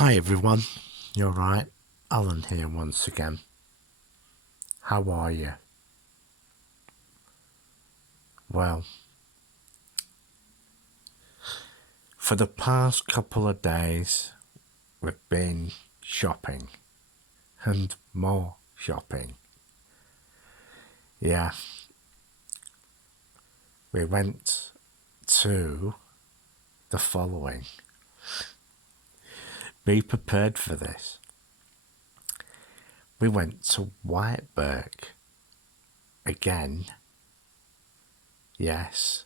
Hi everyone, you're right, Alan here once again. How are you? Well, for the past couple of days, we've been shopping and more shopping. Yeah, we went to the following. Be prepared for this. We went to Whiteberg again. Yes.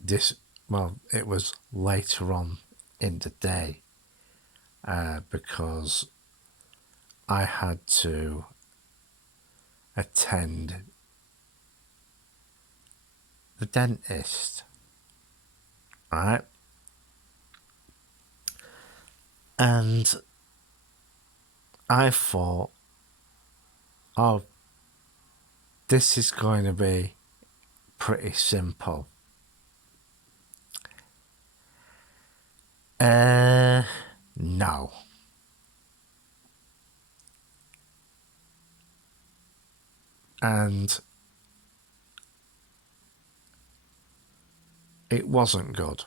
This, well, it was later on in the day because I had to attend the dentist, right? And I thought, oh, this is going to be pretty simple. No. And it wasn't good.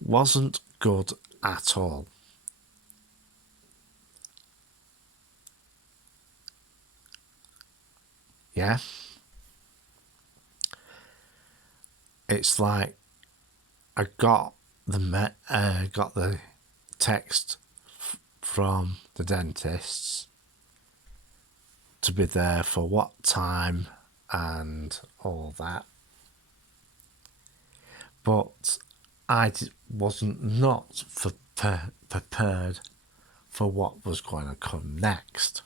Wasn't good at all. Yeah? It's like I got the text from the dentists to be there for what time and all that. But I wasn't not prepared for what was going to come next.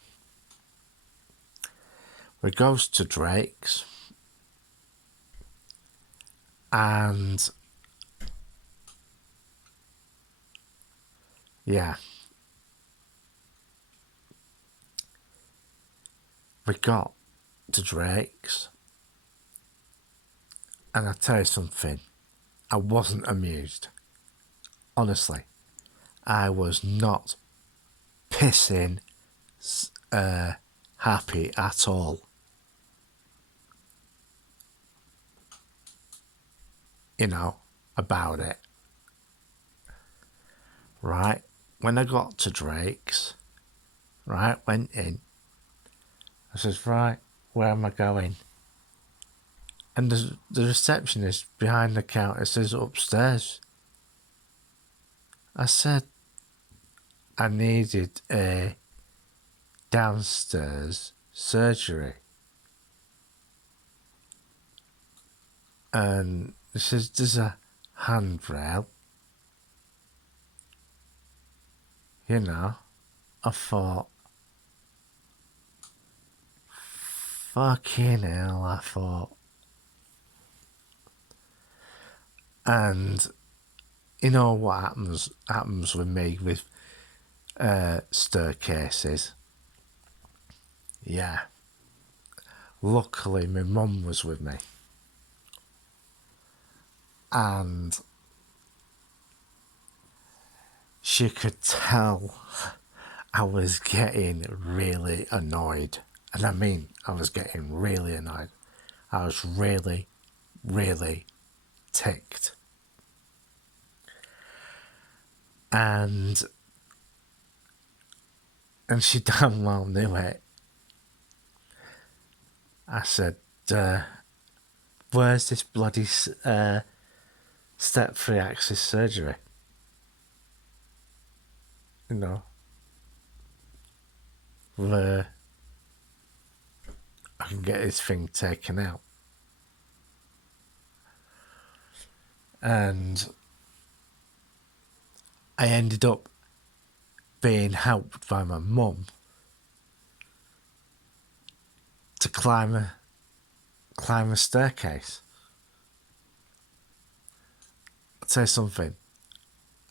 We goes to Drake's and yeah, we got to Drake's and I tell you something, I wasn't amused. Honestly, I was not pissing happy at all. About it. Right? When I got to Drake's, right, went in, I says, right, where am I going? And the receptionist behind the counter says upstairs. I said I needed a downstairs surgery. And it says there's a handrail. I thought, fucking hell, I thought. And you know what happens with me with staircases. Yeah. Luckily, my mum was with me. And she could tell I was getting really annoyed. And I mean, I was getting really annoyed. I was really, really ticked. And she damn well knew it. I said, where's this bloody step 3 axis surgery? Where I can get this thing taken out. And I ended up being helped by my mum to climb a staircase. I'll tell you something,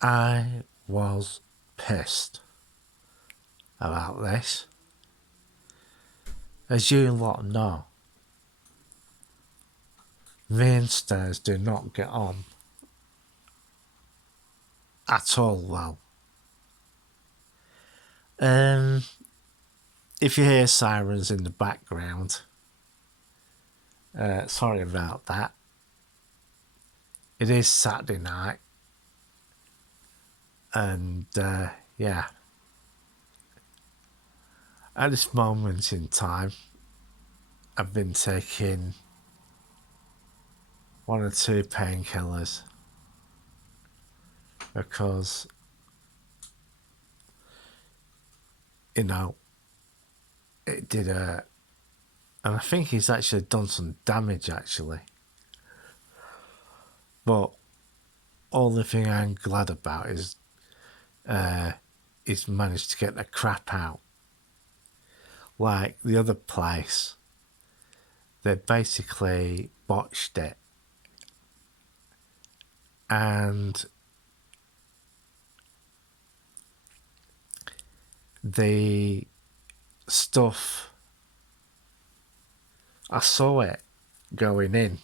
I was pissed about this. As you lot know, me and stairs do not get on at all well. If you hear sirens in the background, sorry about that. It is Saturday night, and yeah, at this moment in time, I've been taking 1 or 2 painkillers because, you know, it did and I think he's actually done some damage actually. But all the thing I'm glad about is he's managed to get the crap out. Like the other place, they basically botched it, and the stuff, I saw it going in,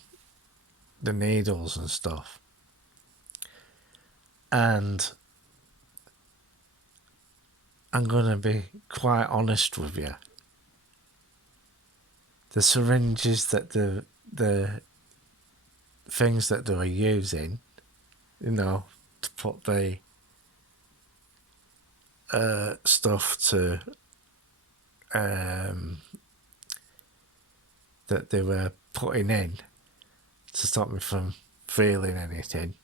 the needles and stuff, and I'm gonna be quite honest with you. The syringes that the things that they were using, you know, to put the stuff to that they were putting in to stop me from feeling anything,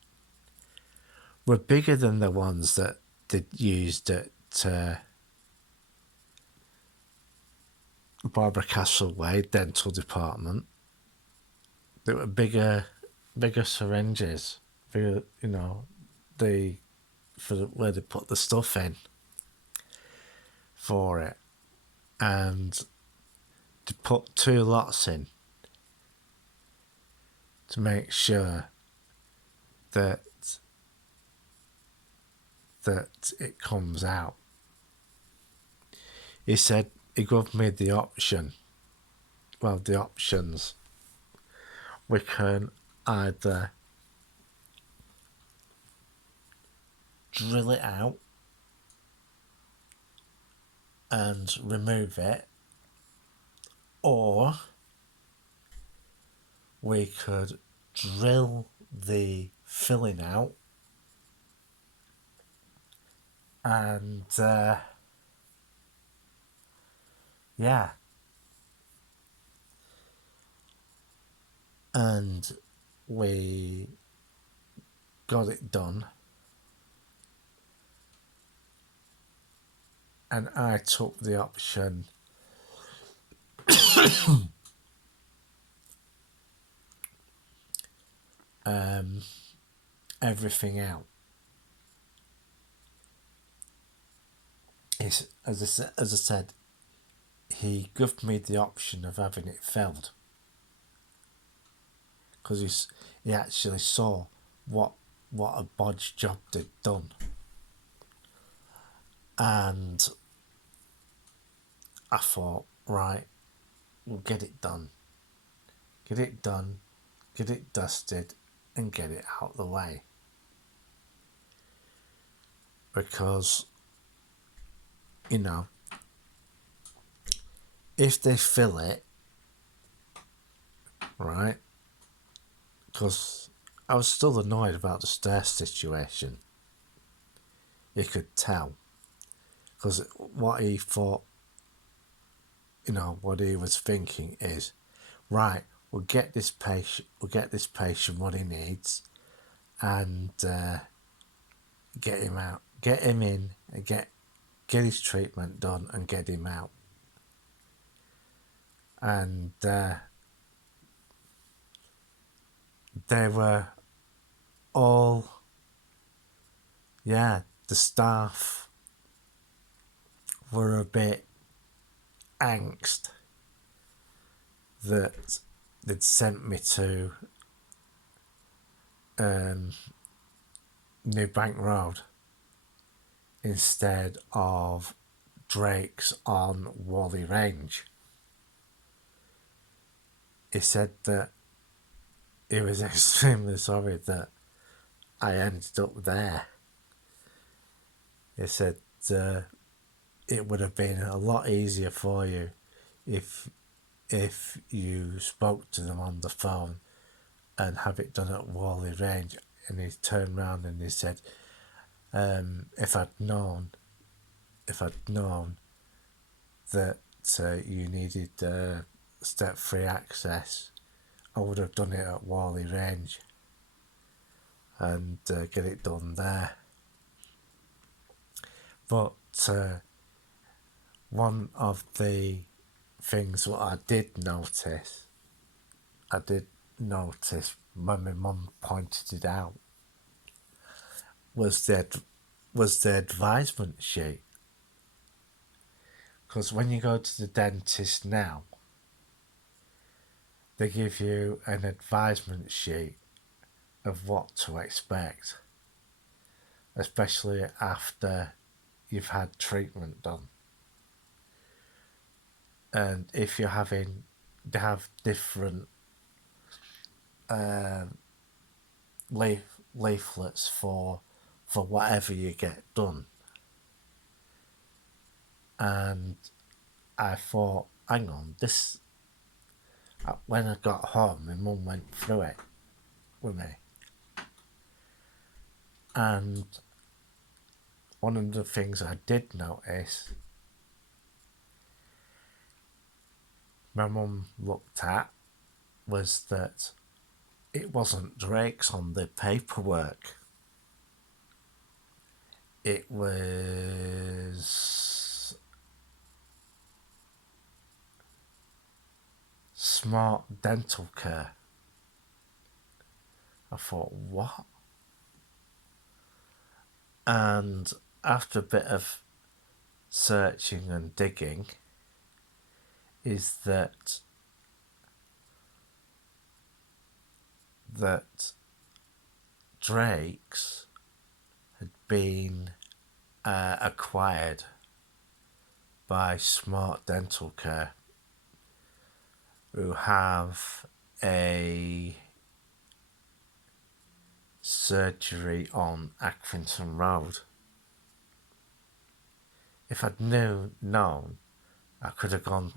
were bigger than the ones that they used at Barbara Castleway Dental Department. They were bigger syringes, bigger, you know, where they put the stuff in for it, and to put 2 lots in to make sure that it comes out. He said he gave me the options. We can either drill it out and remove it, or we could drill the filling out and yeah, and we got it done, and I took the option everything out. As I said, he gave me the option of having it filled because he actually saw what a bodge job they'd done, and I thought, right, we'll get it done, get it dusted, and get it out of the way, because, you know, if they fill it, right, because I was still annoyed about the stair situation, you could tell, because what he thought, you know, what he was thinking is, right, we'll get this patient what he needs, and get him out, get him in, and get his treatment done, and get him out. And they were all, yeah, the staff were a bit angst that they'd sent me to New Bank Road instead of Drake's on Whalley Range. He said that he was extremely sorry that I ended up there, He said it would have been a lot easier for you if you spoke to them on the phone and have it done at Whalley Range. And he turned round and he said, if I'd known that you needed step-free access, I would have done it at Whalley Range and get it done there. But one of the things that I did notice when my mum pointed it out, was the advisement sheet. Because when you go to the dentist now, they give you an advisement sheet of what to expect, especially after you've had treatment done. And if you're having to have different leaflets for whatever you get done. And I thought, hang on, this. When I got home, my mum went through it with me. And one of the things I did notice, my mum looked at, was that it wasn't Drake's on the paperwork. It was Smart Dental Care. I thought, what? And after a bit of searching and digging, is that Drake's had been acquired by Smart Dental Care, who have a surgery on Accrington Road. If I'd known, I could have gone.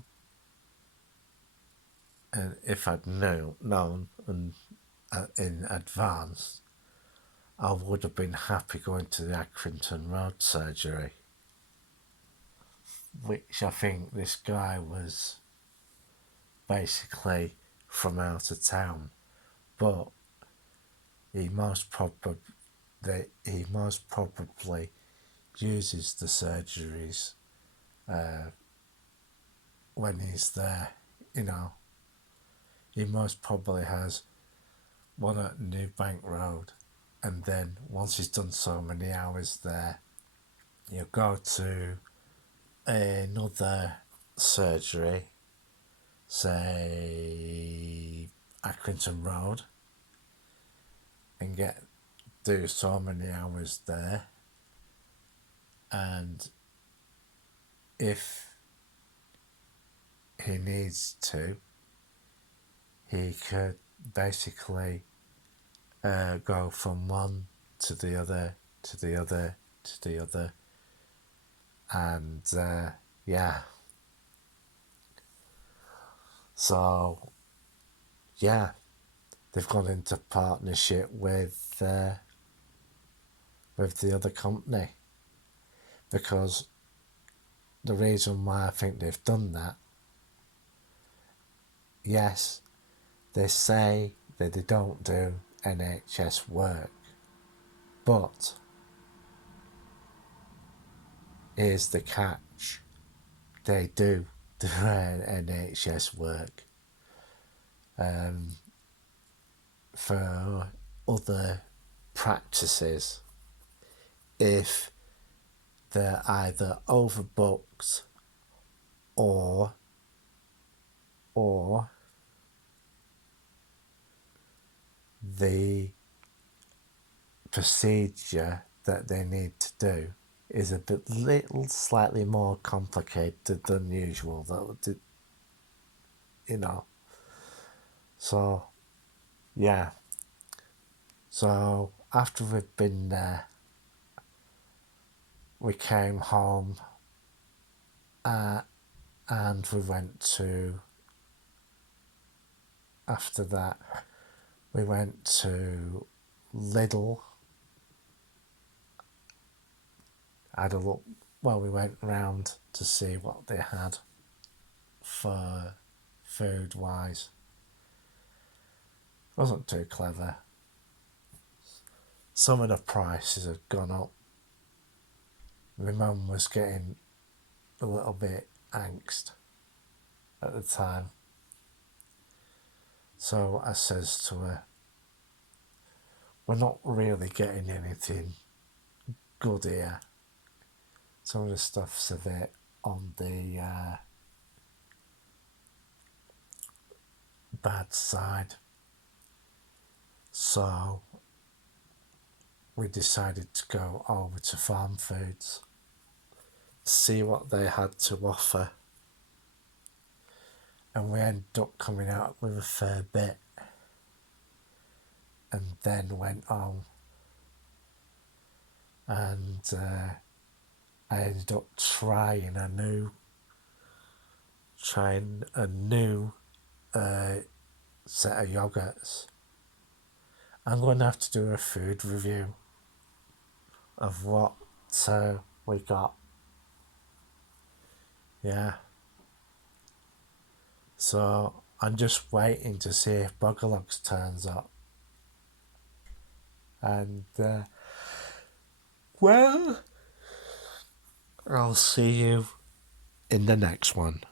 And if I'd known and in advance, I would have been happy going to the Accrington Road surgery, which I think this guy was basically from out of town, but he most probably uses the surgeries when he's there. He most probably has one at New Bank Road, and then once he's done so many hours there, he'll go to another surgery, say Accrington Road, and do so many hours there, and if he needs to, he could basically go from one to the other, to the other, to the other, and yeah. So, yeah, they've gone into partnership with the other company, because the reason why I think they've done that, yes, they say that they don't do NHS work, but here's the catch: they do NHS work for other practices if they're either overbooked or the procedure that they need to do is a slightly more complicated than usual. So, yeah. So after we've been there, we came home and we went to, after that, we went to Lidl. Had a look, well, we went round to see what they had for food wise. Wasn't too clever. Some of the prices had gone up. My mum was getting a little bit angst at the time. So I says to her, we're not really getting anything good here. Some of the stuff's a bit on the bad side. So we decided to go over to Farm Foods, see what they had to offer. And we ended up coming out with a fair bit. And then went home. And I ended up trying a new set of yogurts. I'm going to have to do a food review of what we got. Yeah. So I'm just waiting to see if Bugalogs turns up. And, well, I'll see you in the next one.